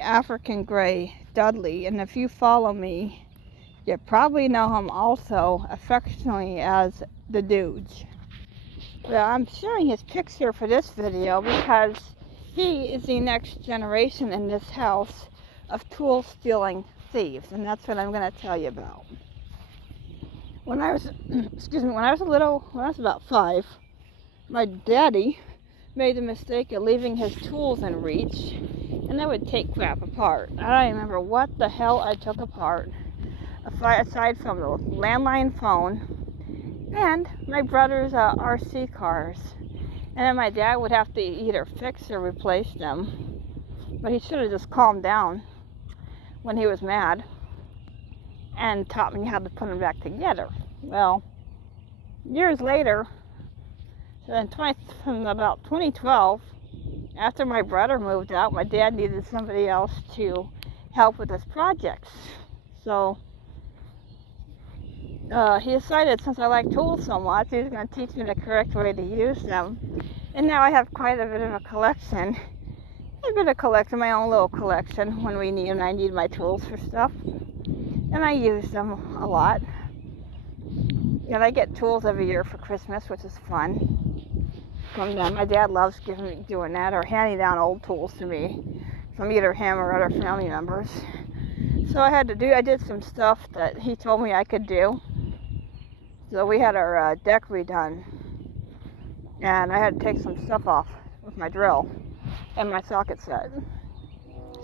African Gray Dudley, and if you follow me, you probably know him also affectionately as the Dooge. Well, I'm showing his picture for this video because he is the next generation in this house of tool stealing thieves, and that's what I'm going to tell you about. When I was, when I was about 5, my daddy made the mistake of leaving his tools in reach, and I would take crap apart. I don't remember what the hell I took apart, aside from the landline phone and my brother's RC cars. And then my dad would have to either fix or replace them, but he should have just calmed down when he was mad and taught me how to put them back together. Well, years later, from about 2012, after my brother moved out, my dad needed somebody else to help with his projects. So he decided, since I like tools so much, he was going to teach me the correct way to use them. And now I have quite a bit of a collection. My own little collection when I need my tools for stuff. And I use them a lot. And I get tools every year for Christmas, which is fun. From them. My dad loves doing that, or handing down old tools to me from either him or other family members. So I did some stuff that he told me I could do. So we had our deck redone, and I had to take some stuff off with my drill and my socket set.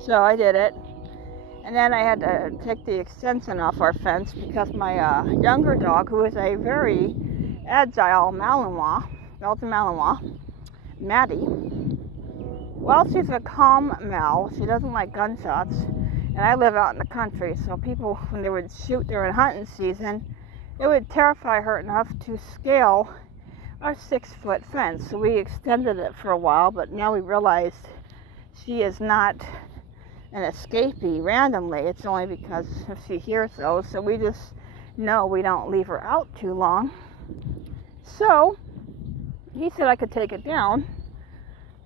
So I did it, and then I had to take the extension off our fence because my younger dog, who is a very agile Malinois, Belgian Malinois, Maddie. Well, she's a calm Mal. She doesn't like gunshots. And I live out in the country, so people, when they would shoot during hunting season, it would terrify her enough to scale our 6-foot fence. So we extended it for a while, but now we realized she is not an escapee randomly. It's only because if she hears those. So we just know we don't leave her out too long. So he said I could take it down,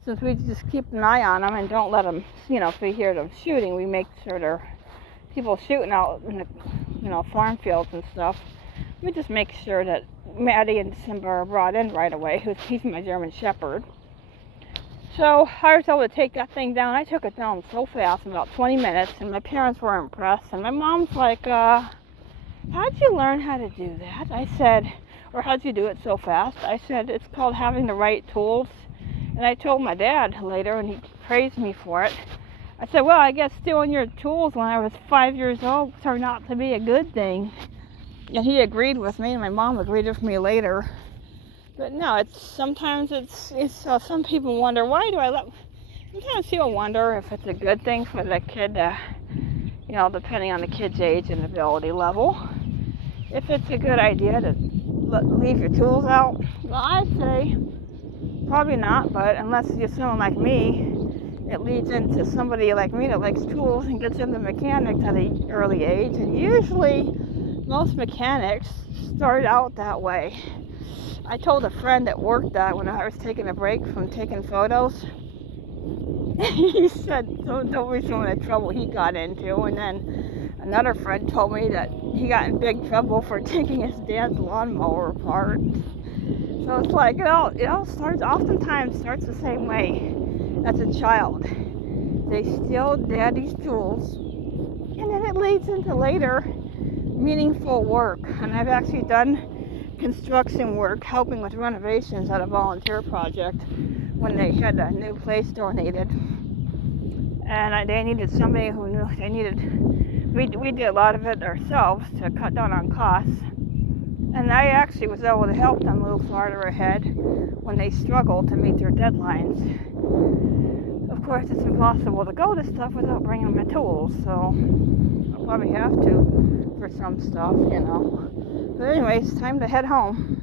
since we just keep an eye on them and don't let them, if we hear them shooting, we make sure they're people shooting out in the, farm fields and stuff. We just make sure that Maddie and Simba are brought in right away. He's my German Shepherd. So I was able to take that thing down. I took it down so fast in about 20 minutes, and my parents were impressed. And my mom's like, how'd you learn how to do that? I said, or how'd you do it so fast? I said, it's called having the right tools. And I told my dad later, and he praised me for it. I said, well, I guess stealing your tools when I was 5 years old turned out to be a good thing. And he agreed with me, and my mom agreed with me later. But no, sometimes some people wonder, why do I let... Sometimes people wonder if it's a good thing for the kid to, depending on the kid's age and ability level, if it's a good idea to leave your tools out. Well, I'd say probably not, but unless you're someone like me, it leads into somebody like me that likes tools and gets into mechanics at an early age. And usually, most mechanics start out that way. I told a friend at work that when I was taking a break from taking photos, he said, don't be some of the trouble he got into. And then another friend told me that he got in big trouble for taking his dad's lawnmower apart. So it's like, oftentimes starts the same way as a child. They steal daddy's tools, and then it leads into later meaningful work. And I've actually done construction work, helping with renovations at a volunteer project when they had a new place donated. And they needed somebody who knew we did a lot of it ourselves to cut down on costs. And I actually was able to help them move farther ahead when they struggled to meet their deadlines. Of course, it's impossible to go to stuff without bringing my tools, so I'll probably have to for some stuff, But anyway, it's time to head home.